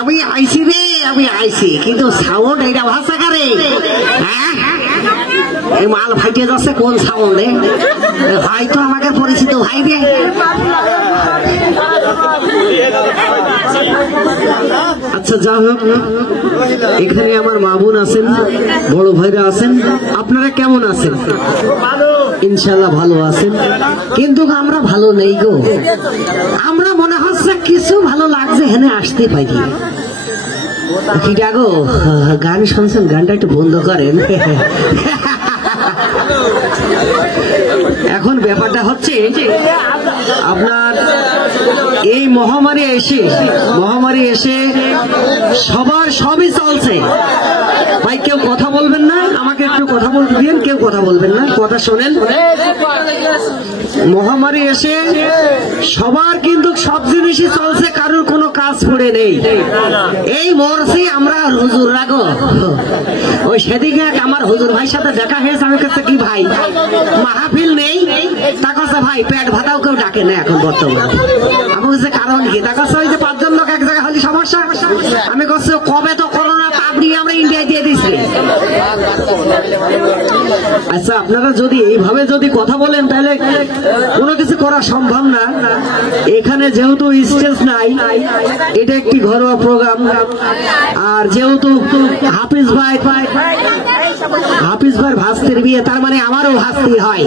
আমি আইছি রে, আমি আইছি, কিন্তু সাউন্ড এইটা ভাষা কারে? এই মাল ফাইটে যাচ্ছে কোন সাউন্ডে? ভাই তো আমাকে পরিচিত ভাই রে। আচ্ছা যা হোক, এখানে আমার মা বোন আছেন, বড় ভাইরা আছেন, আপনারা কেমন আছেন? ইনশাল্লাহ ভালো আছেন, কিন্তু আমরা ভালো নেই গো। আমরা মনে হচ্ছে কিছু ভালো লাগছে, হেনে আসতে পারি। কিটা গো, গান শুনছেন? গানটা একটু বন্ধ করেন। এখন ব্যাপারটা হচ্ছে আপনার এই মহামারী এসে সবার সবই চলছে। ভাই কেউ কথা বলবেন না, আমাকে একটু কথা বলতে দিন। কেউ কথা বলবেন না, কথা শোনেন। মহামারী এসে সবার কিন্তু সব জিনিসই চলছে, কারোর কোনো কাজ পড়ে নেই। এই মরছি আমরা হুজুর রাগো। ওই সেদিকে আমার হুজুর ভাইয়ের সাথে দেখা হয়েছে, আমি কাছে কি ভাই মাহফিল নেই? তা কাছে ভাই পেট ভাতাও কেউ ডাকে না এখন বর্তমানে। আমি বলছি কারণ কি? তা কাছে ওই যে 5 জন লোক এক জায়গায় হলে সমস্যা। আমি কাছে কবে তো করোনা পাবনি আমরা ইন্ডিয়ায় দিয়ে দিচ্ছি। আচ্ছা আপনারা যদি এইভাবে যদি কথা বলেন তাহলে কোনো কিছু করা সম্ভব না। এখানে যেহেতু স্টেজ নাই, এটা একটি ঘরোয়া প্রোগ্রাম, আর যেহেতু হাফিজ ভাই ভাস্তির বিয়ে, তার মানে আমারও ভাস্তি হয়।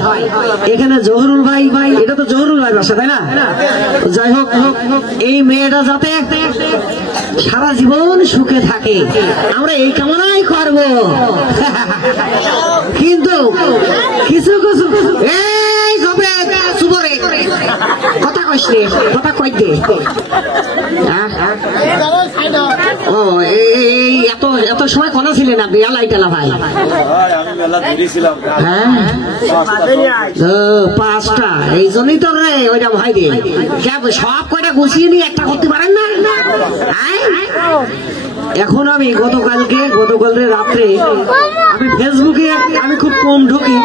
এখানে জহুরুল ভাই, এটা তো জহুরুল ভাই বাসা, তাই না? যাই হোক, এই মেয়েটা যাতে সারা জীবন সুখে থাকে আমরা এই কামনাই করব। কিন্তু কিছু কিছু এই কবে সুবরে কথা কইস রে, কথা কই দে। ও এই এত সময় কোন ছিলেন আপনি? আলাইটালা ভাই, হ্যাঁ 5টা, এই জন্যই তো রে ওইটা ভাই রে সব কয়টা গুছিয়ে নিয়ে একটা করতে পারেন না। এখন আমি গতকালের রাত্রে আমি ফেসবুকে আমি খুব কম ঢুকি,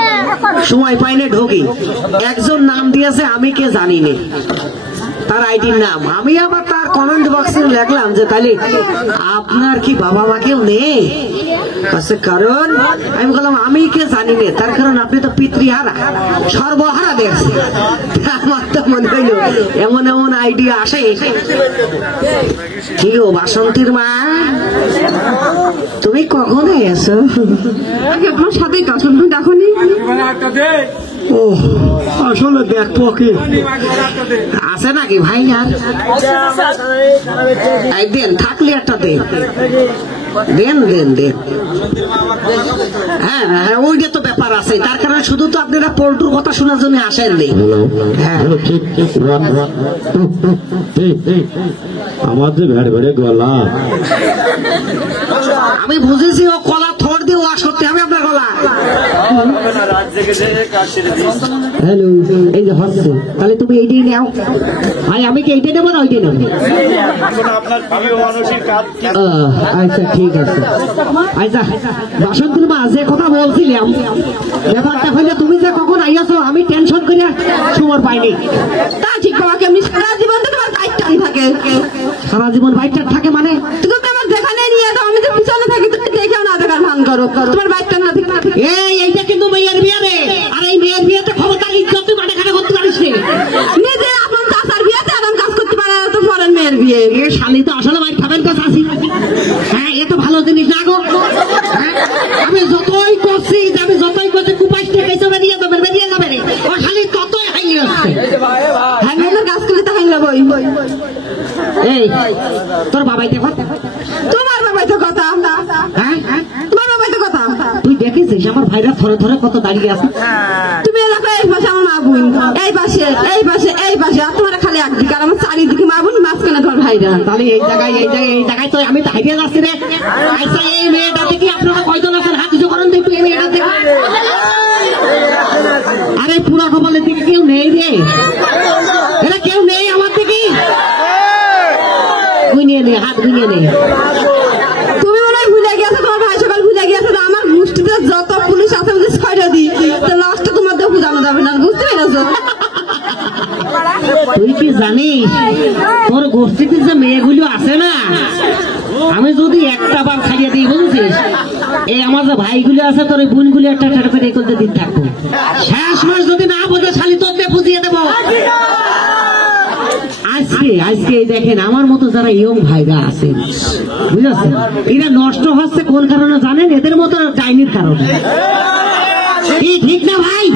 সময় পাইলে ঢুকি। একজন নাম দিয়েছে, আমি কে জানি না তার আইডির নাম। আমি আবার তার কমেন্ট বক্সে লিখলাম যে তাহলে আপনার কি বাবা মা কেউ নেই? কারণ আমি বললাম আমি কে জানি না, তার কারণ আপনি তো পিতৃহারা সর্বহারা দেখছি। আমার তো মনে হইল এমন এমন আইডিয়া আসে। কি গো বাসন্তীর মা, তুমি কখন এসো? আপনার সাথে দেখো নি? ও আসলে দেখবো কি আছে নাকি ভাই? আর দেন থাকলে একটা দেন। হ্যাঁ হ্যাঁ, ওইটা তো ব্যাপার আছে। তার কারণে শুধু তো আপনারা পল্টুর কথা শোনার জন্য আসেননি। আমার যে ভেড় ভেড়ে গলা, আমি বুঝেছি ও কলা থর দিয়ে ওয়াশ করতে হবে আপনার গলা। হ্যালো, এই যে হচ্ছে, তাহলে তুমি এইটাই নাও। ভাই আমি কি এইটা নেবো না ওইটাই নেবো? আচ্ছা ঠিক আছে। আচ্ছা বাসন্তীর মা, যে কথা বলছিলাম ব্যাপারটা হইলে তুমি যে কখন আইয়াছো আমি টেনশন করে সময় পাইনি। তা ঠিক বাবা, কেমনি সারা জীবন তো তোমার বাইক টান থাকে? সারা জীবন বাইক টান থাকে মানে? তুমি তো আমার যেখানে নিয়ে যাও, আমি তো পিছনে থাকি, তুমি দেখেও না দেখার ভান করো, তোমার বাইক টান না থাকে। এইটা কিন্তু মেয়ের বিয়ে রে, আর এই মেয়ের বিয়েতে ক্ষমতা ইজ্জত তুই মাঠে ঘাটে করতে পারিস নিজে আপন চাচার বিয়েতে এমন কাজ করতে পারে তো পরের মেয়ের বিয়ে। এ শালি তো আসলে ভাই খাবেন তো চাষি। হ্যাঁ এ তো ভালো জিনিস না গো। আমি যতই করছি কুপাইশ থেকে বেরিয়ে যাবে রে, ও শালি ততই হাইলি হচ্ছে। হ্যাঁ মেয়েদের কাজ করলে তো হাইলা বই। এই তোর বাবাই দেখো, তোমার বাবাই তো কথা। হ্যাঁ তোমার বাবাই তো কথা। তুই দেখেছিস আমার ভাইরা থরে থরে কত দাঁড়িয়ে আছে? তুমি এলাকায় এই পাশে আমার মা বোন, এই পাশে এই পাশে এই পাশে, আর তোমার খালি একদিকে, আর আমার চারিদিকে মা বোন, মাঝখানে তোমার ভাইরা। তাহলে এই জায়গায় তো আমি হারিয়ে যাচ্ছি রে। আচ্ছা এই মেয়েটা দেখি আপনারা কয়জন আছেন? হাত কিছু করেন দেখি এই মেয়েটা দেখি। আরে পুরো কপালের দিকে কেউ নেই রে, এরা কেউ নেই আমার দিকে। গুনিয়ে নে, হাত গুনিয়ে নে। তুমি মনে হয় ভুলে গেছো, তোমার ভাই সকাল ভুলে গেছো। আমার মুষ্টিতে যত পুলিশ আছে ছয়টা দিই, লাস্টে তোমার দিয়ে বুঝানো যাবে না, বুঝতে পেরেছো? তুই কি জানিস তোর গোষ্ঠীতে যে মেয়েগুলো আছে না, আমি যদি একটা বার খাইয়ে দিই বুঝছিস, এই আমার যে ভাইগুলো আছে তোর ওই বোনগুলো একটা একটা করে এই করতে দিন থাকবো, শেষ মাস যদি না বোঝে শালি তোকে বুঝিয়ে দেবো। আজকে আজকে এই দেখেন আমার মতো যারা ইয়ং ভাইরা আছে বুঝেছেন, এরা নষ্ট হচ্ছে কোন কারণে জানেন? এদের মতো ডাইনির কারণে। কি ঠিক না ভাই?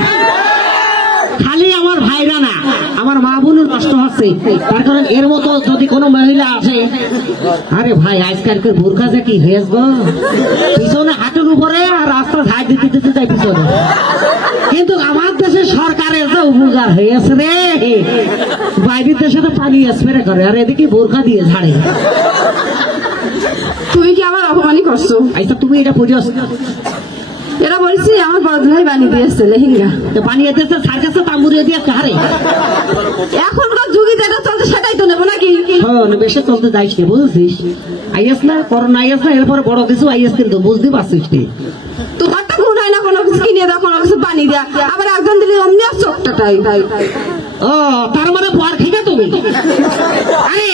খালি আমার ভাইরা না, আমার মা বোনও নষ্ট হচ্ছে, তার কারণ এর মতো যদি কোনো মহিলা আছে, আরে ভাই আজকালকার বোরখা যে কি হয়েছ গো, পিছনে হাঁটুর উপরে আর রাস্তা ঝাড় দিতে দিতে যায় পিছনে। কিন্তু আমার দেশে সরকারের যে উপকার হয়েছে রে, বাইরের দেশে তো পানি স্প্রে করে আর এদিকে বোরখা দিয়ে ঝাড়ে। তুই কি আমার অপমানই করছো? আচ্ছা তুমি এটা বুঝো, এরা বলছি আমার বড় ভাই বানিয়ে দিয়েছে লেহেঙ্গা, বানিয়ে দিয়েছে, সাইকেছে তাম্বুরিয়ে দিয়েছে। হারে এখনকার যুগে যেটা চলছে সেটাই তো নেবো নাকি? হ্যাঁ বেশি চলতে যাইস না বুঝছিস, আইএস না করোনা আইএস না, এরপরে বড় কিছু আইএস কিন্তু বুঝতে পারছিস নি। তোমার তো গুণ হয় না কোনো কিছু কিনে দাও, কোনো কিছু বানিয়ে দেওয়া, আবার একজন দিলে অমনি আর চোখটাটাই। ও তার মানে বর খেয়ে তুমি, আরে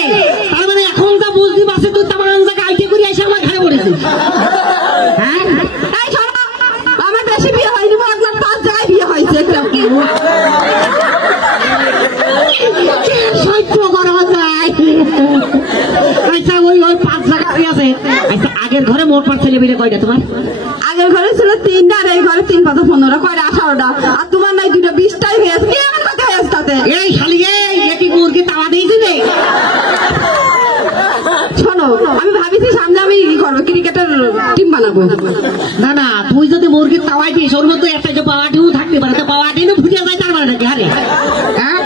তার মানে এখন তো বুঝতে পারছি তুই তোমার জায়গায় আইটি করে এসে আমার ঘরে পড়েছিস। হ্যাঁ এই শোনো, আমার বেশি বিয়ে হয়নি, আপনার 5 জায়গায় বিয়ে হয়েছে। সহ্য করা যায়। আচ্ছা ওই ওই 5 জায়গা আছে। আচ্ছা আগের ঘরে মোট পার ছেলে মেয়ে কয়টা তোমার? আগের ঘরে ছিল 3টা, আর এই ঘরে 3 5 15 কয়টা 18টা, আর তোমার নাই 2টা 20টাই হয়েছে। কি আমার কথা হয়েছে তাতে? এই শালি এই কি মুরগি তাওয়া দিয়েছি রে? শোনো, আমি ভাবিছি সামনে আমি কি করবো, ক্রিকেটের টিম বানাবো। না না তুই যদি মুরগির তাওয়াই দিস ওর মধ্যে একটা যে পাওয়াটিও থাকতে পারে, পাওয়াটিও ফুটে যায় তার মানে নাকি? হারে হ্যাঁ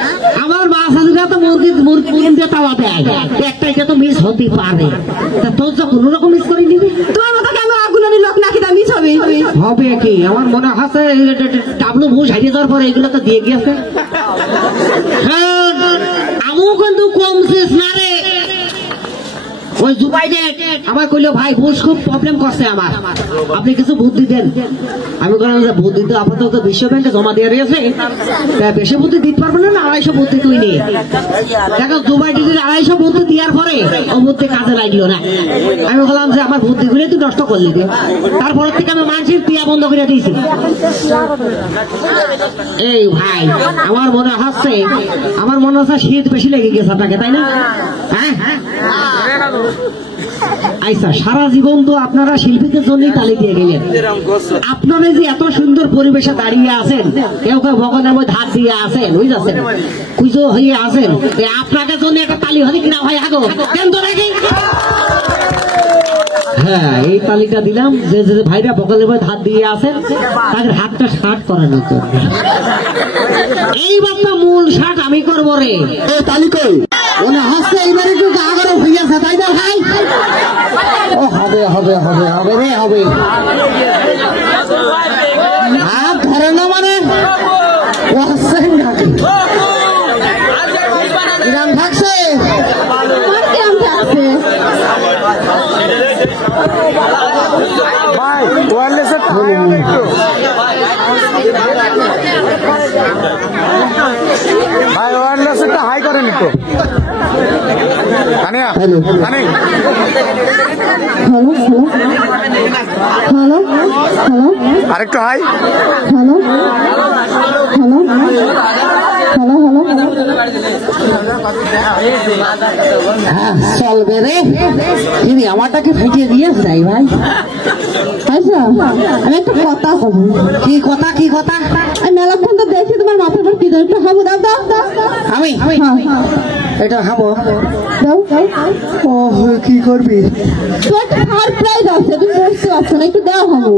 আমার মা শাশুড়িরা তো মুরগি দিয়ে তাওয়া দেয়, একটা এটা তো মিস হতেই পারে, তা তোর যা কোনো রকম মিস করে নিবি? তোমার মতো কেন আগুনের লোক নাকি তা মিছ হবে? হবে কি আমার মনে হচ্ছে টাবলু ভুষ হারিয়ে যাওয়ার পরে এগুলো তো দিয়ে গিয়েছে। আমিও কিন্তু কমছিস না রে। ওই জুবাইদে আমার কইলো ভাই বুঝ খুব প্রবলেম করছে আমার, আপনি কিছু বুদ্ধি দেন। আমি বললাম যে বুদ্ধি তো আপাতত বিশ্ব ব্যাংকে জমা দিয়ে রয়েছে, তা বেশি বুদ্ধি দিতে পারবো না, 250 বুদ্ধি তুই নিয়ে দেখো। জুবাইদির 250 বুদ্ধি দেওয়ার পরে ও বুদ্ধি কাজে লাগলো না। আমি বললাম যে আমার বুদ্ধি গুলো তুই নষ্ট করলি, তারপর থেকে আমি মানুষের পিয়া বন্ধ করে দিয়েছি। এই ভাই আমার মনে হচ্ছে শীত বেশি লেগে গেছে আপনাকে, তাই না? হ্যাঁ আচ্ছা সারা জীবন তো আপনারা শিল্পীদের জন্যই তালি দিয়ে গেলেন, আপনারা যে এত সুন্দর পরিবেশে দাঁড়িয়ে আছেন, কেউ কেউ ভগবানের মধ্যে হাত দিয়ে আছেন বুঝেছেন, পুজো হয়ে আছেন, আপনাদের জন্য একটা তালি হলে কিনা ভাই আগো কেন তো নাকি? হ্যাঁ এই তালিকা দিলাম যে যে ভাইরা ভগবানের মধ্যে হাত দিয়ে আছেন তাদের হাতটা শার্ট করানোর জন্য। এইবার তো মূল শার্ট আমি করবো রে। এই তালিকায় ওনা হাসছে এইবার একটু গা গরম হয়ে গেছে, তাই না ভাই? ও হবে হবে হবে হবে রে হবে। হাত ধরে না মানে ও হাসছে নাকি? ইরান থাকছে ভাই ওয়ারলেসের ভাই ওয়ারলেসেরটা হাই করেন একটু। Tania Tani hello hello hello আরেকটু high. Hello hello hello hello চলবে রে, কিন্তু আমারটাকে ফিটিয়ে দিয়ে যাই ভাই। আচ্ছা আমি একটা কথা বলবো। কি কথা কি কথা? আমি মেলাক্ষণ তো দেখছি তোমার মাথার উপর কি একটু হাবু দাও দাও আমি এটা খাবো। দাও ও কি করবি? তো একটা সারপ্রাইজ আছে, তুমি বুঝতে পারছো না, একটু দেওয়া হাবু।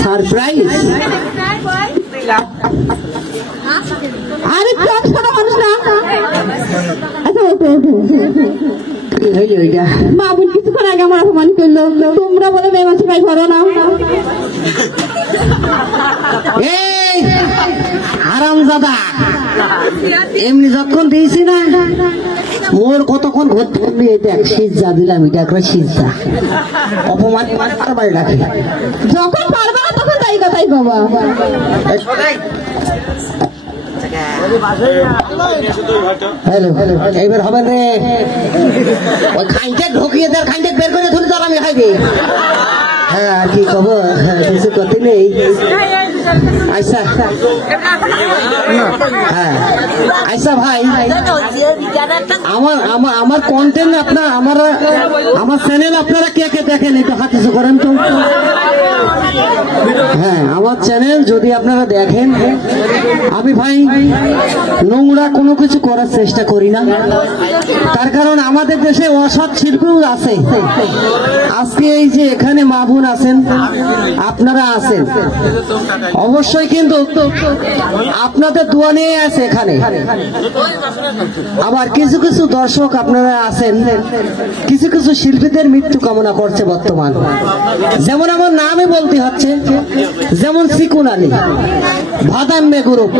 সারপ্রাইজ? আরে কম সারা মানুষ না। আচ্ছা ওঠো ওঠো। মা বোন কিছুক্ষণ আগে আমার অপমান করলো, তোমরা বলে মেয়ে মাসি ভাই ঘরো না। এই হারামজাদা এমনি যখন দিয়েছি না মোর কতক্ষণ ভর্তি করবি, এটা সিজা দিলাম, এটা করে সিজা অপমান পারবার রাখি। যখন পারবা না তখন তাই কথাই বাবা। এইবার হবে রে ওই খাইতে ঢুকিয়ে দেয় খাইতে বের করে ধরে তোর আমি খাইবি হ্যাঁ আর কি কব কিছু করতে নেই আচ্ছা হ্যাঁ আচ্ছা ভাই আমার কন্টেন্ট আপনার আমার চ্যানেল আপনারা কে কে দেখেন একটু হাত কিছু করেন তো হ্যাঁ আমার চ্যানেল যদি আপনারা দেখেন আমি ভাই নোংরা কোনো কিছু করার চেষ্টা করি না তার কারণ আমাদের দেশে অসৎ শিল্পীও আছে আজকে এই যে এখানে মা বোন আছেন আপনারা আছেন অবশ্যই কিন্তু আপনাদের দোয়া নিয়ে আছে এখানে আবার কিছু কিছু দর্শক আপনারা আছেন কিছু কিছু শিল্পীদের মৃত্যু কামনা করছে বর্তমান যেমন আমার নামই বলতে হচ্ছে যেমন সিকুন আলী ভাদাম্মে গ্রুপ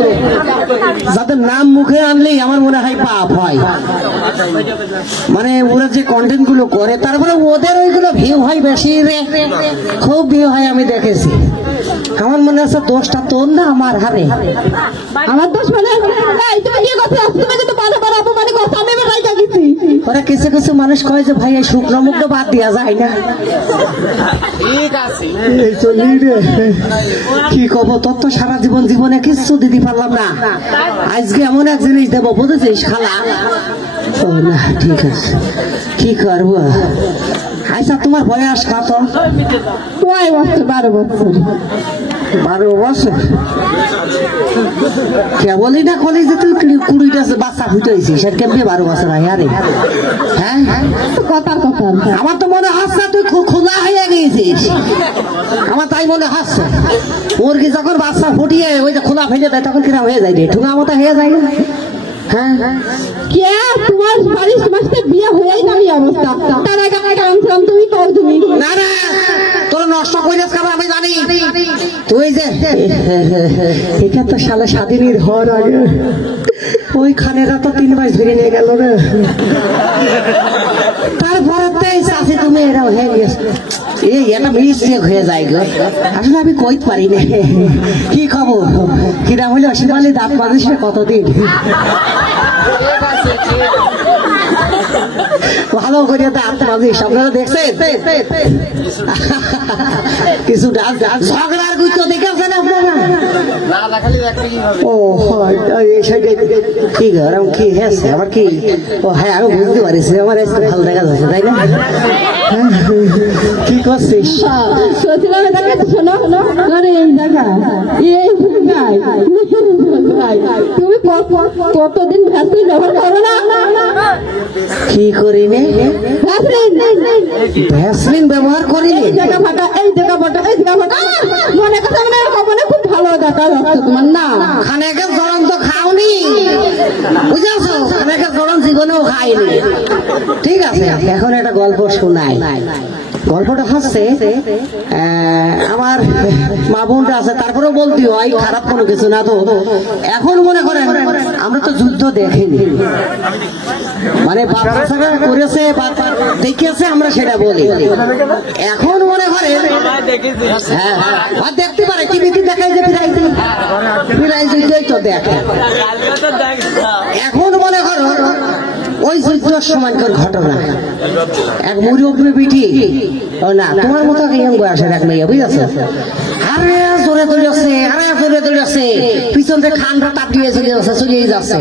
যাদের নাম মুখে আনলেই আমার মনে হয় পাপ হয় মানে ওরা যে কন্টেন্ট গুলো করে তারপরে ওদের ওইগুলো ভিউ হয় বেশি রে খুব ভিউ হয় আমি দেখেছি আমার মনে হচ্ছে দোষটা তোর না আমার হারে আমার দোষ মানে এই তুমি কি কথা তুমি কিন্তু বারবার অপমানে কথা আমি রাইটা গেছি ওরা কিছু কিছু মানুষ কয় যে ভাই এই শুকনো মুখটা বাদ দেওয়া যায় না এই চলি রে কি কব তোর তো সারা জীবনে কিচ্ছু দিতে পারলাম না আজকে এমন এক জিনিস দেবো বুঝেছিস খালা ও না ঠিক আছে কি করবো আচ্ছা তোমার বয়স কত 12 বছর 12 বছর কে বলি না কলেজে তুই 20টা বাচ্চা ফুটেছিস সেটা কেমনি 12 বছর হয় আরে হ্যাঁ কথা আমার তো মনে হচ্ছে তুই খুব খোলা হয়ে গিয়েছিস আমার তাই মনে হচ্ছে মুরগি যখন বাচ্চা ফুটিয়ে ওই যে খোলা ফেলে দেয় তখন কিরম হয়ে যায় রে ঠুঙা মতো হয়ে যায় না হ্যাঁ কে তোমার 22 মাসে বিয়ে হয়েই না অবস্থা তার আগে কারণ ছিলাম তুমি কর তুমি না না তোর নষ্ট করিস কারণ আমি জানি তুই যে এটা তো শালা স্বাধীনের হওয়ার আগে ওই খানেরা তো 3 মাস ধরে নিয়ে গেল রে তারপরে চাষি তুমি এরা হয়ে গেছে এই এটা মিস্টেক হয়ে যায় গো আসলে আমি কইতে পারি না কি খবর কিনা হলে অসীমালি দাঁত বাঁধিস কতদিন ভালো করে দাঁত বাঁধিস আপনারা দেখছেন কিছু ঝগড়ার গুচ্ছ দেখেছেন আপনারা ও এই সাইডে কি গরম কি হয়েছে আমার কি ও হ্যাঁ আমি বুঝতে পারিছি আমার ভালো দেখা যাচ্ছে তাই না কি করছিস সোচিলাম এটাকে শোনো আরে এই জায়গা তুমি কতদিন ভ্যাসলিন ব্যবহার করো না কি করি নে ভ্যাসলিন ব্যবহার করি এই জায়গা ফাটা মনে কথা মানে কখনো খুব ভালো দেখা যাচ্ছে তোমার না খানেকে গরম তো খাওনি বুঝেছো খানেকে গরম জীবনেও খাইনি ঠিক আছে এখন একটা গল্প শোনাই গল্পটা হচ্ছে আমার মা বোনটা আছে তারপরেও বলতে হয় খারাপ কোনো কিছু না তো এখন মনে করেন আমরা তো যুদ্ধ দেখিনি মানে বাচ্চারা করেছে বা দেখিয়েছে আমরা সেটা বলি এখন মনে করেন হ্যাঁ আর দেখতে পারে টিভিতে দেখায় যে ফিরাই যুদ্ধই তো দেখে এখন মনে করো ওই যুদ্ধের সময়কার ঘটনা এক মুরব্বী বিটি না তোমার মতো ইয়ং বয়সের এক মেয়ে বুঝেছো আরে জোরে দৌড়াচ্ছে পিছন থেকে খানটা টাপিয়ে চলিয়ে যাচ্ছে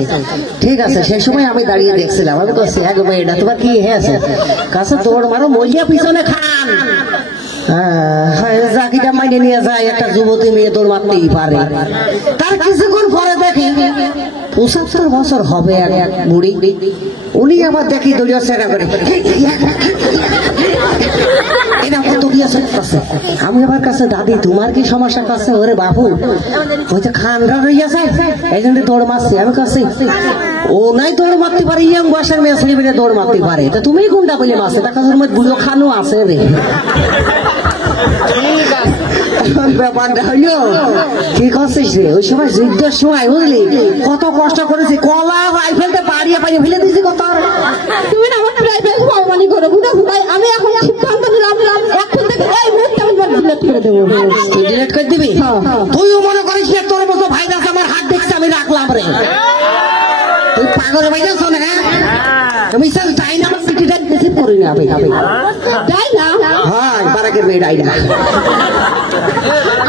ঠিক আছে সেই সময় আমি দাঁড়িয়ে দেখছিলাম আমি বলছি এক মেয়েটা তোমার কি হয়েছে কাছে দৌড় মারো মরিয়া পিছনে খান জাকিটা মাইনে নিয়ে যায় একটা যুবতী মেয়ে দৌড় মারতেই পারে তার কিছুক্ষণ পরে দেখি 75 বছর হবে এক বুড়ি উনি আবার দেখি দলীয় সেটা করে আমি আমার কাছে দাদি তোমার কি সমস্যা কাছে ওরে বাবু ওই যে খানরা রইয়া যায় এই জন্য দৌড় মারছে আমি কাছে ও নাই দৌড় মারতে পারে ইয়াং বয়সের মেয়ে ছেলে দৌড় মারতে পারে তা তুমি কোনটা বলে মারছে টাকা বুড়ো খানো আছে রে ব্যাপারটা হইলো কি করছিস রে ওই সময় যুদ্ধের সময় বুঝলি কত কষ্ট করেছি কলা রাইফেলটা পাড়িয়ে ফেলে দিয়েছি কত তুমি না আমার রাইফেল অপমানি করো বুঝেছো ভাই আমি এখন সিদ্ধান্ত নিলাম এখন থেকে এই মুহূর্তে আমি ডিলিট করে দেবো ডিলিট করে দিবি তুইও মনে করিস তোর মতো ভাইরাস আমার হাত দেখছে আমি রাখলাম রে শুনে হবে যাই না হয় বারাকের মেয়ে ডাই না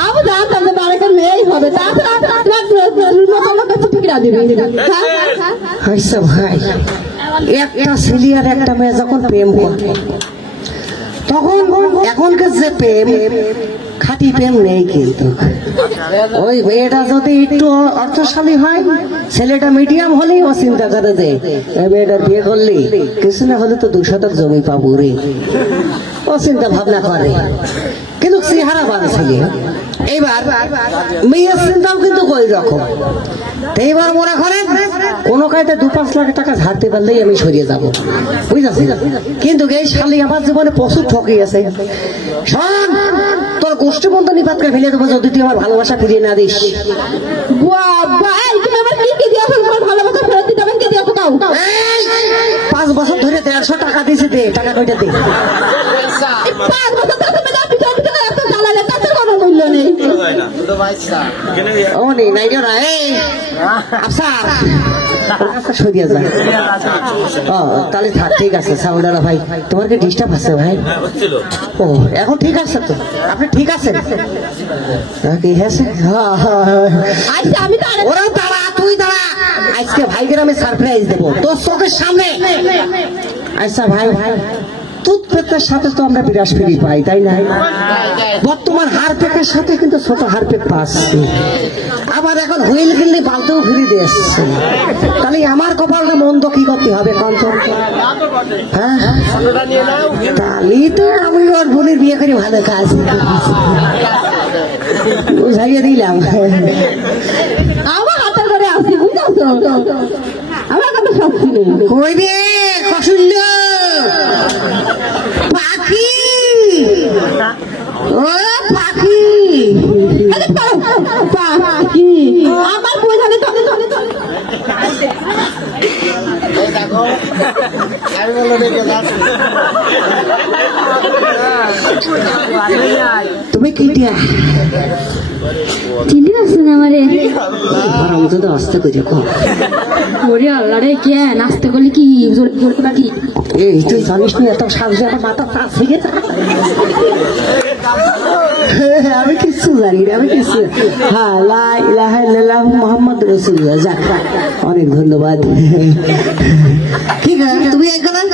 আমি জানতাম যে বারেকের মেয়েই হবে তাছাড়া তোমার কাছে ঠিকরা দিবি আচ্ছা ভাই একটা ছেলে আর একটা মেয়ে যখন প্রেম করে তখন এখনকার যে প্রেম খাঁটি প্রেম নেই কিন্তু ওই মেয়েটা যদি একটু অর্থশালী হয় ছেলেটা মিডিয়াম হলেই ও চিন্তা করে যে এই মেয়েটা বিয়ে করলে কিছু না হলে তো 2 শতক জমি পাবো রে ও চিন্তা ভাবনা করে কিন্তু চেহারা বান ছেলে এইবার মেয়ের চিন্তাও কিন্তু ওই রকম এইবার মনে করেন কোনো কায়দা 2-5 লাখ টাকা ঝাড়তে পারলেই আমি সরিয়ে যাবো বুঝেছি কিন্তু এই শালি আমার জীবনে প্রচুর ঠকি আছে শোন তোর গোষ্ঠী বন্ধু নিপাত করে ফেলে দেবো যদি তুই আমার ভালোবাসা ফিরিয়ে না দিস বাবা তুমি আমার কি দিয়েছো তোমার ভালোবাসা ফেরত দিতে হবে কি দিয়েছো কাউ 5 বছর ধরে 150 টাকা দিয়েছে দে টাকা কইটা দে 5 বছর ধরে তুমি যা পিছনে পিছনে এত জ্বালালে তাতে কোনো মূল্য নেই ও নেই নাই রে এই আফসার আচ্ছা সরিয়ে যা ও তাহলে থাক ঠিক আছে সাউন্ডারা ভাই তোমার কি ডিস্টার্ব আছে ভাই ও এখন ঠিক আছে তো আপনি ঠিক আছেন কি হয়েছে আচ্ছা আমি তো আরে ওরা দাঁড়া তুই দাঁড়া আজকে ভাইকে আমি সারপ্রাইজ দেবো তোর চোখের সামনে আচ্ছা ভাই ভাই টুথপেকের সাথে তো আমরা বিরাস ফ্রি পাই তাই না বর্তমান হারপেকের সাথে কিন্তু ছোট হারপেক পাচ্ছি আবার এখন হুইল কিনলে বালতেও ফ্রি দিয়েছে তাহলে আমার কপালটা মন্দ কি করতে হবে কন্ত হ্যাঁ তাহলে তো আমি ওর বোনের বিয়ে করে ভালো কাজ বুঝাইয়ে দিলাম আমার হাতে করে আসি বুঝাছো আমার কাছে শক্তি নেই কই রে কসুল্য পাখি ও পাখি পাখি আমার বোঝালে ধরে ধরে ধরে তুমি কি দিয়া চিনি আসছেন আমারে আরাম তো আসতে করে কো ওরে আল্লাহ রে কে নাচতে করলে কি জোর জোর করে কি এই তুই জানিস না এত সাজে আমার মাথা কাজ থেকে আমি কিছু জানি না আমি কিছু হ্যাঁ লা ইলাহা ইল্লাল্লাহ মুহাম্মদ রাসূলুল্লাহ যাক অনেক ধন্যবাদ ঠিক আছে তুমি এক গান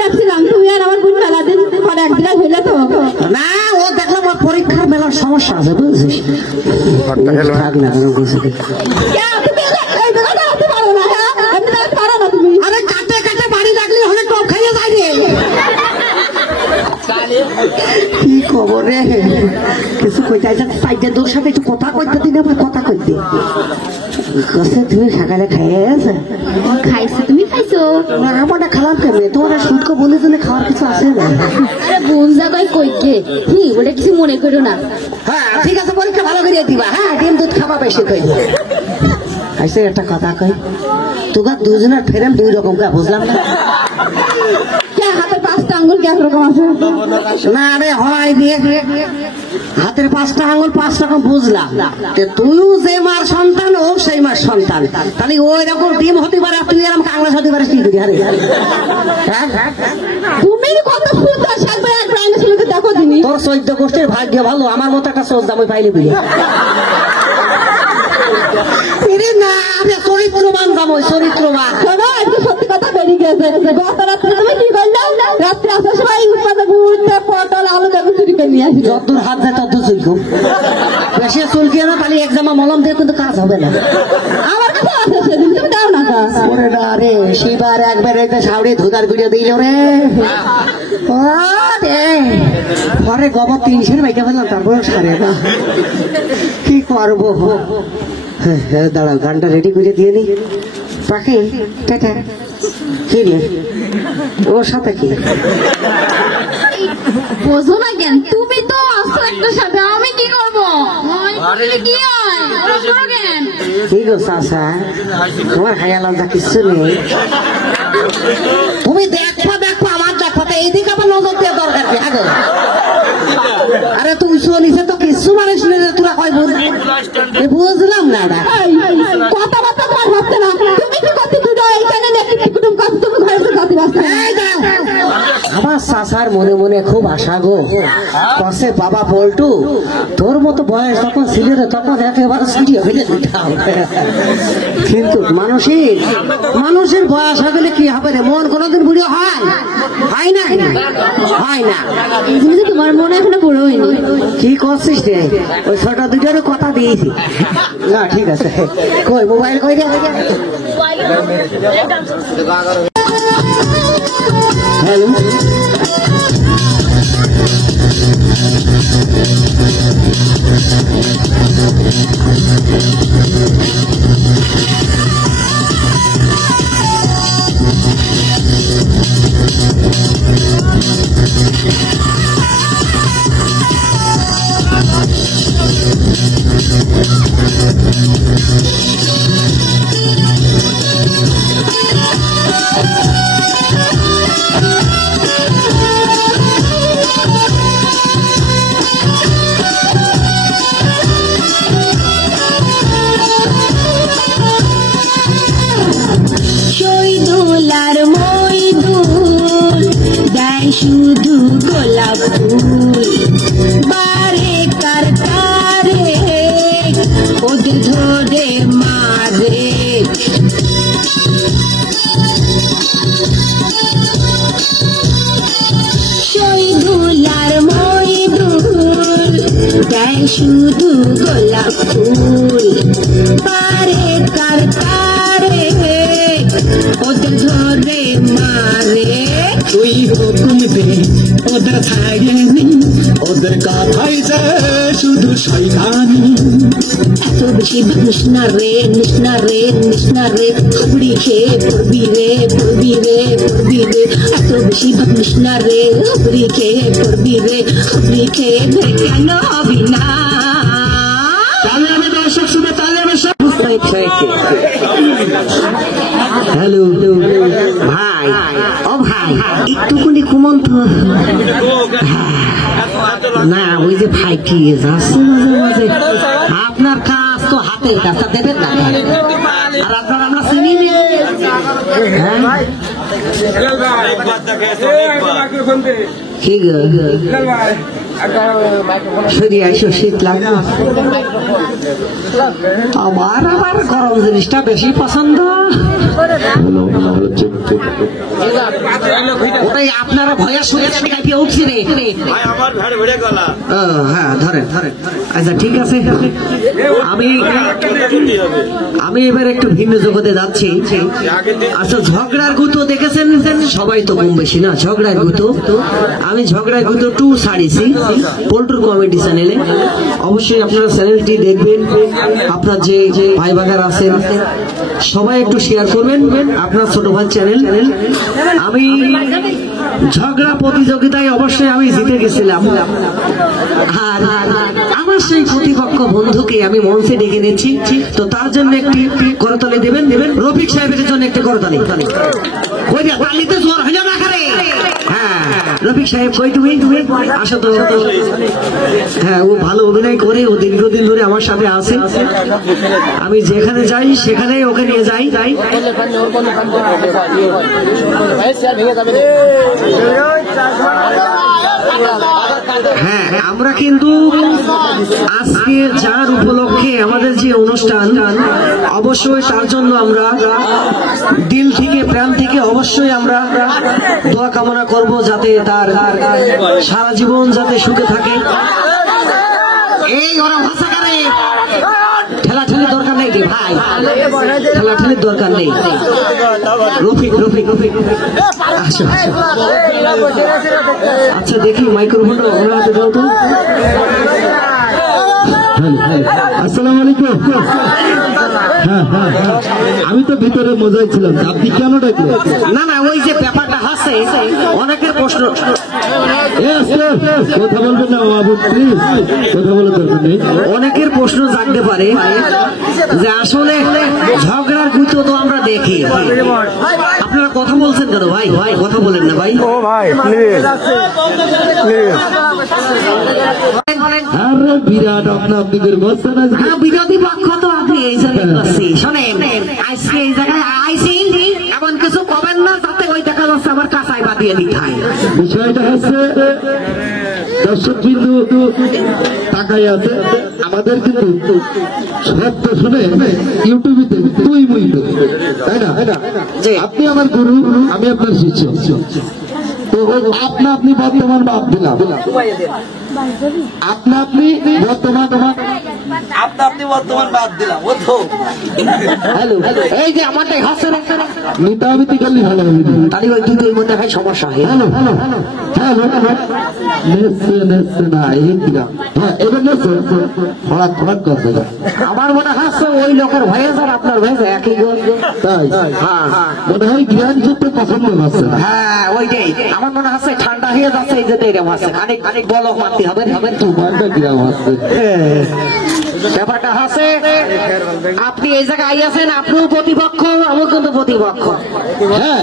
রাখছিলাম তুমি আর আমার বোন মেলা দিন পরে এক জায়গায় হইলে তো না ও দেখলাম ওর পরীক্ষার মেলার সমস্যা আছে বুঝছিস থাক না কেন বুঝছি তুমি এই জায়গাটা আসতে পারো না হ্যাঁ এমনি জায়গায় পারো না তুমি আরে কাটে কাটে বাড়ি রাখলে অনেক টপ খাইয়ে যায় রে কি খবর রে কিছু কই যাইছে সাইডে দূর সাথে একটু কথা কইতে দিন আমার কথা কইতে কসে তুমি সকালে খাইয়েছে খাইছো তুমি খাইছো আমারটা খারাপ কেমনে তোমার সুটকো বলে দিলে খাওয়ার কিছু আছে না আরে বোন জায়গায় কইকে ওটা কিছু মনে করো না হ্যাঁ ঠিক আছে পরীক্ষা ভালো করে দিবা হ্যাঁ ডিম দুধ খাবা বেশি কই আইসে একটা কথা কই তোকে দুজনের ফেরেম 2 রকম কা বুঝলাম না কে হাতের 5টা আঙ্গুল কে রকম আছে না রে হয় দিয়ে হাতের 5টা আঙুল 5 রকম বুঝলাম তুইও যে মার সন্তান ও সেই মার সন্তান তাহলে ওই রকম ডিম হতে পারে তুই এরকম কাংলাস হতে পারিস কি করি আরে তুমি কত সুন্দর সাজবে এক ব্রাইনে ছিল দেখো তুমি তোর 14 গোষ্ঠীর ভাগ্য ভালো আমার মতো একটা সোজ দামই পাইলি বুঝি না আমি চরিত্রবান জামই চরিত্রবান শোনো একটু সত্যি কথা বেরিয়ে গেছে গত রাত্রে তুমি কি করলে রাত্রে আসার সময় উৎপাদে ঘুরতে পটল আলু বেগুন চুরি করে নিয়ে আসি যত হাত যায় তত চুলকো বেশি চুলকিয়ে না তাহলে এক জামা মলম দিয়ে কিন্তু কাজ হবে না আমার কাছে আছে সেদিন তুমি দাও না কা ওরে না রে সেবার একবার একটা সাউড়ে ধুদার গুড়িয়ে দিল রে ও রে পরে গোবর 300 বাইকে ফেললাম তারপর সারে না কি করবো হ্যাঁ দাঁড়াও গানটা রেডি করে দিয়ে নি পাখি টাটা কি রে ওর সাথে কি বোঝো না কেন তুমি তো আসছো একটা সাথে আমি কি করবো কি হয় কেন কি গো চাষা তোমার হায়া লজ্জা কিচ্ছু নেই তুমি দেখো দেখো আমার দেখো এইদিকে আমার নজর দিয়ে দরকার কি আগে আরে তুই শুনিস তো কিচ্ছু মানুষ শুনে তোরা কয় বুঝলাম না কথাবার্তা কর হচ্ছে না তুমি কি করতে দুটো এইখানে দেখি কুটুম কাজ তুমি ঘরে কাজ বাস আমার চাচার মনে মনে খুব আশা গো, কসে বাবা পল্টু তোর মতো বয়স তখন ছিল রে, তখন একেবারে ছুটিয়ে ফেলে দিতাম। কিন্তু মানুষের বয়স হয়ে গেলে কি হবে রে, মন কোনোদিন বুড়ো হয় না, হয় না। কিন্তু তোমার মনে এখনো বুড়ো হয়নি। কি করছিস রে, ওই ছোট দুটোরও কথা দিয়েছি না, ঠিক আছে। কই মোবাইল কই রে? হ্যালো, শহীদুলার মইদুল দেয় শুধু গোলাপ ফুল, বারে কার কারে ওদের ধরে মারে। শহীদুলার মইদুল দেয় শুধু গোলাপ ফুল, বারে কার কারে ওদের ধরে মারে। তুই হুকুম দে ওদের ছাড়েনি, ওদের কথাই যে শুধু শয়তানি। এত বেশি নিষ্ণা রে নিষ্ণা রে নিষ্ণা রে, হাবড়ি খেয়ে পড়বি রে পড়বি রে পড়বি রে। এত বেশি নিষ্ণা রে হাবড়ি খেয়ে পড়বি রে, হাবড়ি খেয়ে ধরে কেন হবি না? তাহলে আমি দর্শক শুনে তাহলে আমি সব হ্যালো ভাই, ও ভাই একটুখানি ঘুমন্ত না, ওই যে ভাই কি যাচ্ছে মাঝে মাঝে, আপনার কাজ তো হাতের কাজটা দেবেন না, আর আপনার আমরা চিনি নে। হ্যাঁ? কি গো সরি আইসো, শীত লাগে আমার, আবার গরম জিনিসটা বেশি পছন্দ। ওটাই আপনারা ভয়ের সঙ্গে কাটিয়ে উঠছি রে। হ্যাঁ ধরেন ধরেন, আচ্ছা ঠিক আছে। আমি এবার একটু ভিন্ন জগতে যাচ্ছি। আচ্ছা ঝগড়ার গুতো দেখেছেন সবাই তো কম বেশি না, ঝগড়ার গুতো। আমি ঝগড়ার গুতো 2 ছাড়িয়েছি পল্টুর কমেডি চ্যানেলে, অবশ্যই আপনারা চ্যানেলটি দেখবেন। আপনার যে ভাই বাগার আছেন সবাই একটু শেয়ার করবেন, আপনার ছোট ভাই চ্যানেল। আমি ঝগড়া প্রতিযোগিতায় অবশ্যই আমি জিতে গেছিলাম, আর আমার সেই প্রতিপক্ষ বন্ধুকে আমি মঞ্চে ডেকে নিচ্ছি, তো তার জন্য একটি করতালি দেবেন। রফিক সাহেবের জন্য একটি করতালি। ওই যে তালিতে জোর হইল না খারে। হ্যাঁ রফিক সাহেব কই তুমি আসো তো। হ্যাঁ ও ভালো অভিনয় করে, ও দীর্ঘদিন ধরে আমার সাথে আছে, আমি যেখানে যাই সেখানেই ওকে নিয়ে যাই। হ্যাঁ আমরা কিন্তু আজকে যার উপলক্ষে আমাদের যে অনুষ্ঠান, অবশ্যই তার জন্য আমরা দিল থেকে প্রাণ থেকে অবশ্যই আমরা দোয়া কামনা করব, যাতে তার সারা জীবন যাতে সুখে থাকে। এই ওরা ভাষা করে ঠেলাঠেলির দরকার নেই রে ভাই, ঠেলাঠেলির দরকার নেই। রফিক রফিক রফিক আসো। আচ্ছা দেখি মাইক্রোফোনটা ওনার হাতে দাও তো। আসসালামু আলাইকুম। হ্যাঁ হ্যাঁ হ্যাঁ, আমি তো ভিতরে মজাই ছিলাম, আপনি কেন ডাকলেন? না না, ওই যে ব্যাপারটা আছে, অনেকের প্রশ্ন। কথা বলবেন না বাবু, প্লিজ কথা বলে দরকার নেই। অনেকের প্রশ্ন জানতে পারে যে আসলে ঝগড়ার গুতো তো আমরা দেখি, আপনারা কথা বলছেন কেন ভাই? ভাই কথা বলেন না ভাই। ও ভাই প্লিজ প্লিজ। আরে বিরাট আপনাদের বলছেন আজকে। বিরোধী পক্ষ তো আপনি এই জন্য করছি। শোনেন আজকে এই জায়গায় আইসি, এমন কিছু কবেন না যাতে ওই দেখা যাচ্ছে আমার কাঁচাই বাদিয়ে দিতে হয়। বিষয়টা হচ্ছে দর্শক বিন্দু তাকাই আছে, আমাদের কিন্তু শব্দ শুনে ইউটিউবে তুই মুই তাই না? জি। আপনি আমার গুরু, আমি আপনার শিষ্য, তো আপনি বর্তমান বাপ দিলাম, আপনি বর্তমান বর্তমান বাদ দিলাম ও তো হ্যালো এই যে আমারটাই হাসছে না, মিটামিটি করলে ভালো হবে। তাহলে ওই দুটোই মনে হয় সমস্যা হয়। হ্যালো হ্যালো হ্যালো নেসে না এই দিলাম, হ্যাঁ এবার নেসে ফরাক ফরাক করছে। আমার মনে হচ্ছে ওই লোকের ভয়েস আর আপনার ভয়েস একই গো। তাই হ্যাঁ মনে হয় জ্ঞান যুক্ত পছন্দ করছে না। হ্যাঁ ওইটাই আমার মনে হচ্ছে ঠান্ডা হয়ে যাচ্ছে, এই যে এরকম আছে, খানিক খানিক বলক মারতে হবে হবে। তোমারটা কিরাম আছে? ব্যাপারটা আছে আপনি এই জায়গায় আইয়াছেন, আপনিও প্রতিপক্ষ, আমিও কিন্তু প্রতিপক্ষ। হ্যাঁ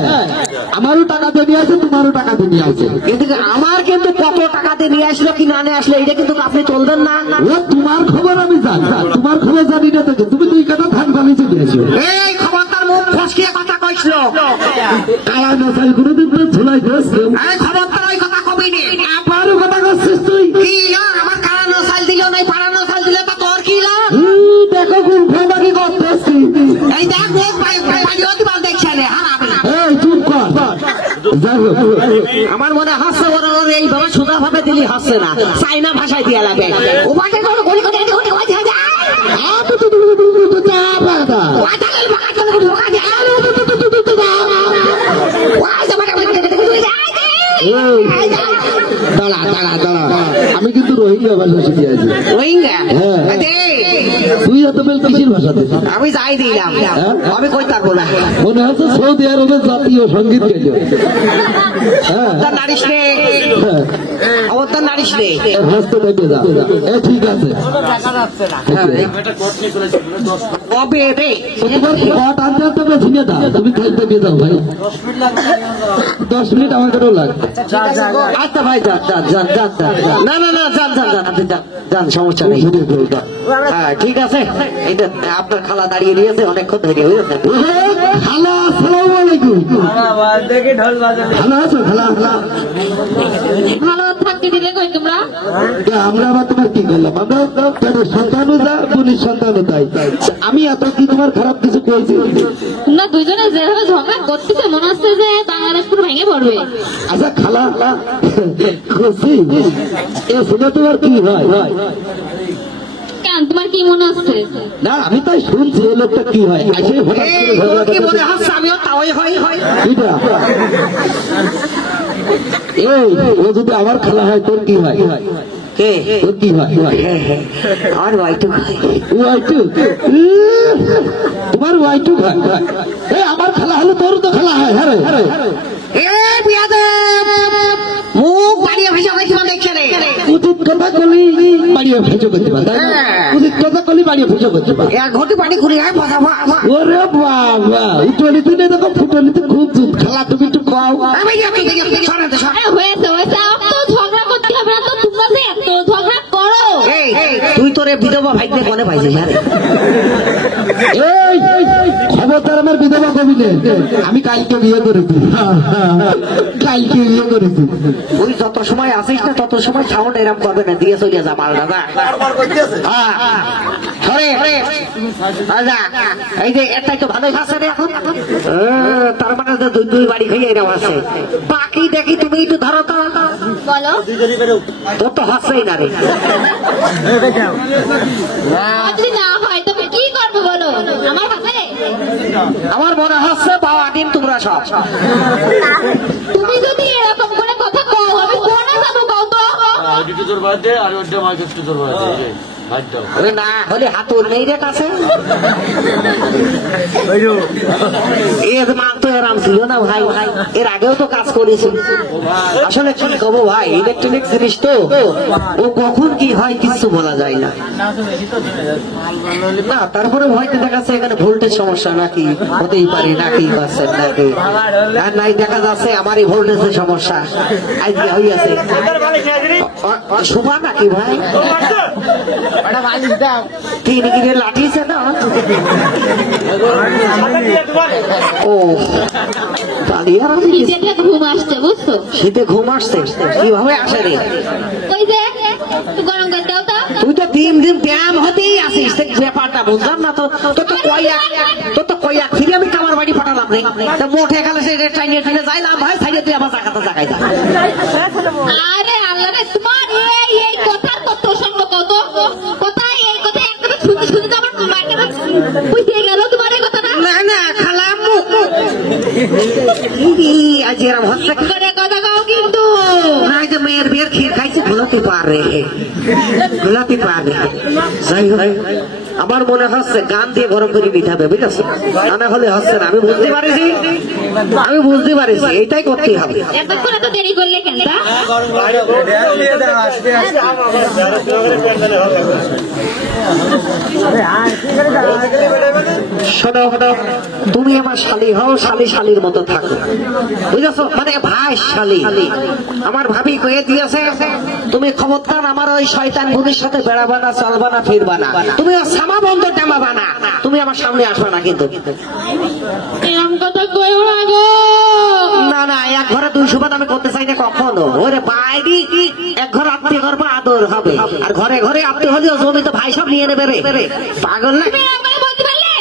আমারও টাকা দিয়ে নিয়ে আছে, তোমারও টাকা দিয়ে নিয়ে আছে। কিন্তু আমার কিন্তু কত টাকা দিয়ে নিয়ে আসলো কি না নিয়ে আসলো এটা কিন্তু আপনি চলবেন না। ও তোমার খবর আমি জানি, তোমার খবর জানি না থেকে তুমি দুই কাটা ধান পালিয়ে দিয়েছো। এই খবরদার মুখ ফসকিয়ে কথা কইছিল, কালা নসাই কোনোদিন তো ঝোলাই দিয়েছে। এই খবরদার ওই কথা কবি নি। আমারও কথা করছিস তুই? কি আমার কারানো সাল দিল নাই, পারানো সাল দিলে তা তোর কি লাভ? দেখো কোন ফোনটা করতেছি। এই দেখ মুখ পালিয়ে দিবার দেখছে না হারাবে। এই চুপ কর। যাই হোক আমার মনে হাসছে ওরা এইভাবে সোজা ভাবে দিলি হাসছে না, চাইনা ভাষায় দিয়া লাগে। ও বাটে করে গলি করে গলি করে যায় যায়। দাঁড়া দাঁড়া দাঁড়া, আমি কিন্তু রোহিঙ্গা ভাষা শিখে আছি। রোহিঙ্গা হ্যাঁ। তুই এত বেল কিসের ভাষাতে? আমি যাই দিলাম, আমি কই পারবো না। মনে হচ্ছে সৌদি আরবের জাতীয় সঙ্গীত গেল। হ্যাঁ তার নারিশ রে, হ্যাঁ আমার তার নারিশ রে। হাসতে দেখে যা। ঠিক আছে কবে রে? তোমার কট আনতে আনতে আমরা ঝিঙে দাও, তুমি খাইতে দিয়ে যাও ভাই। 10 মিনিট আমাদেরও লাগবে। আচ্ছা ভাই যান যান যান যান যান। না না না যান যান যান, আপনি যান যান, সমস্যা নেই। হ্যাঁ ঠিক আছে, এটা আপনার খালা দাঁড়িয়ে দিয়েছে অনেকক্ষণ ধরে হয়েছে। খালা আসসালামু আলাইকুম। দেখে ঢোল বাজে ভালো আছো খালা? ভালো থাকতে দিলে কই তোমরা? আমরা আবার তোমার কি করলাম? আমরা তোর সন্তানও যা, পুলিশ সন্তানও তাই। আমি এত কি তোমার খারাপ কিছু করেছি? তোমরা দুজনে যেভাবে ঝগড়া করতেছে মনে হচ্ছে যে বাংলাদেশ পুরো ভেঙে পড়বে। আচ্ছা খালা খুশি এ শুনে তোমার কি হয়? কেন তোমার কি মনে হচ্ছে? না আমি তাই শুনছি এই লোকটা কি হয়। আসে হঠাৎ করে ঝগড়া কি মনে করতেছে। হচ্ছে আমিও তাওই হয় হয়। এটা এই ও যদি আমার খালা হয় তোর কি হয়? কে? তোর কি হয়? আর ওয়াইটু ওয়াইটু তোমার ওয়াইটু হয়। এই আমার খালা হলে তোর তো খালা হয়। হ্যাঁ রে এ বিয়াদব মুখ বাড়িয়ে ভাষা কইতে মানে দেখছেন। উচিত কথা কলি বাড়িয়ে ভেজো করতে পারে, তাই না? উচিত কথা কলি বাড়িয়ে ভেজো করতে পারে। এক ঘটি পানি কুড়ি হয় ভাষা ভাষা। ওরে বাবা উঠোনিতে নেই দেখো, ফুটোনিতে খুব দুধ। খালা তুমি একটু খাও। হয়েছে হয়েছে আর তো ঝগড়া করতে হবে না তো, তোমরা যে এত ঝগড়া করো। তুই তোর বিধবা ভাইকে কোনে পাইছিস? এই খবরদার আমার বিধবা কবি নে, আমি কালকে বিয়ে করেছি। কালকে বিয়ে করেছি। তুই যত সময় আসিস না তত সময় সাউন্ড এরম করবে না, দিয়ে চলে যা মাল দাদা। এই যে এটাই তো ভালোই ভাষা রে এখন। তার মানে যে দুই দুই বাড়ি খেয়ে এরম আছে। বাকি দেখি তুমি একটু ধরো তো, বলো তোর তো হাসছেই না রে। আর যদি না হয় তবে কি করবো বলো? আমার হাতে আমার মনে হচ্ছে বাবা দিন তোমরা সব। তুমি যদি এরকম করে কথা কও আমি কোনে যাবো কও তো? তোর বাদ দে আর ওটা মাছ একটু তোর বাদ দে ভাত দাও। আরে না হলে হাতুর নেই রে কাছে। এর মান তো এরাম ছিল না ভাই, এর আগেও তো কাজ করেছি। আসলে কি কবো ভাই, ইলেকট্রনিক জিনিস তো, ও কখন কি হয় কিছু বলা যায় না। না তারপরে হয়তো দেখা যাচ্ছে এখানে ভোল্টেজ সমস্যা নাকি হতেই পারে, নাকি পাচ্ছেন নাকি, আর নাই দেখা যাচ্ছে আমার এই ভোল্টেজের সমস্যা আজকে হইয়াছে। শোভা নাকি ভাই? কিনে কিনে লাঠিয়েছে না ও পালিয়ে আর আমি শীতে ঘুম আসছে বুঝছো? শীতে ঘুম আসছে কিভাবে আসে রে ওই যে গরম করে দাও তো। তুই তো দিন দিন ব্যায়াম হতেই আসিস ব্যাপারটা বুঝলাম না তো তোর তো কয়াক ফিরে আমি কামার বাড়ি পাঠালাম রে তা মোটে গেলে সে ট্রেনে ট্রেনে যাইলাম ভাই সাইডে তুই আমার জায়গাটা জায়গায় যা আরে আল্লাহ রে, তোমার এই কথার কত সঙ্গ কত কোথায় এই কথা একদম শুনতে শুনতে আমার মাইন্ডটা বুঝে গেল তোমার এই কথাটা। না না খালাম আজ এরম হচ্ছে করে কথা কাও কিন্তু না যে মেয়ের বিয়ের ক্ষীর খাইছে ঘুলাতে পারে যাই হোক আমার মনে হচ্ছে গান দিয়ে গরম করে নিতে হবে বুঝেছো তা না হলে হচ্ছে না আমি বুঝতে পারিছি এইটাই করতে হবে এতক্ষণ এত দেরি করলে কেন? শোনো তুমি আমার শালী হও শালীর মতো থাকো বুঝেছো মানে ভাই শালী আমার ভাবি কয়ে দিয়েছে তুমি খবরদার আমার ওই শয়তান বুদির সাথে বেড়াবা না চলবা না ফিরবা না তুমি সামা বন্ধ টামাবা না তুমি আমার সামনে আসবে না কিন্তু এরকম কথা কইও না গো। না না এক ঘরে 200 ভাত আমি করতে চাই না কখনো ওরে বাইরে এক ঘর আত্মীয় করবো আদর হবে আর ঘরে ঘরে আত্মীয় হলেও জমি তো ভাই সব নিয়ে নেবে রে পাগল না তুমি আমাকে বলতে পারলে?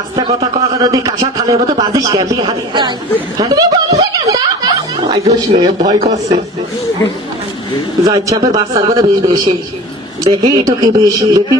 আস্তে কথা কথা যদি কাঁসা থালের মতো বাজিস কে বিহারি তুমি বলছো কেন? ভয় করছে যা ইচ্ছা বাচ্চার মধ্যে বেশি দেখি একটু কি বেশি দেখি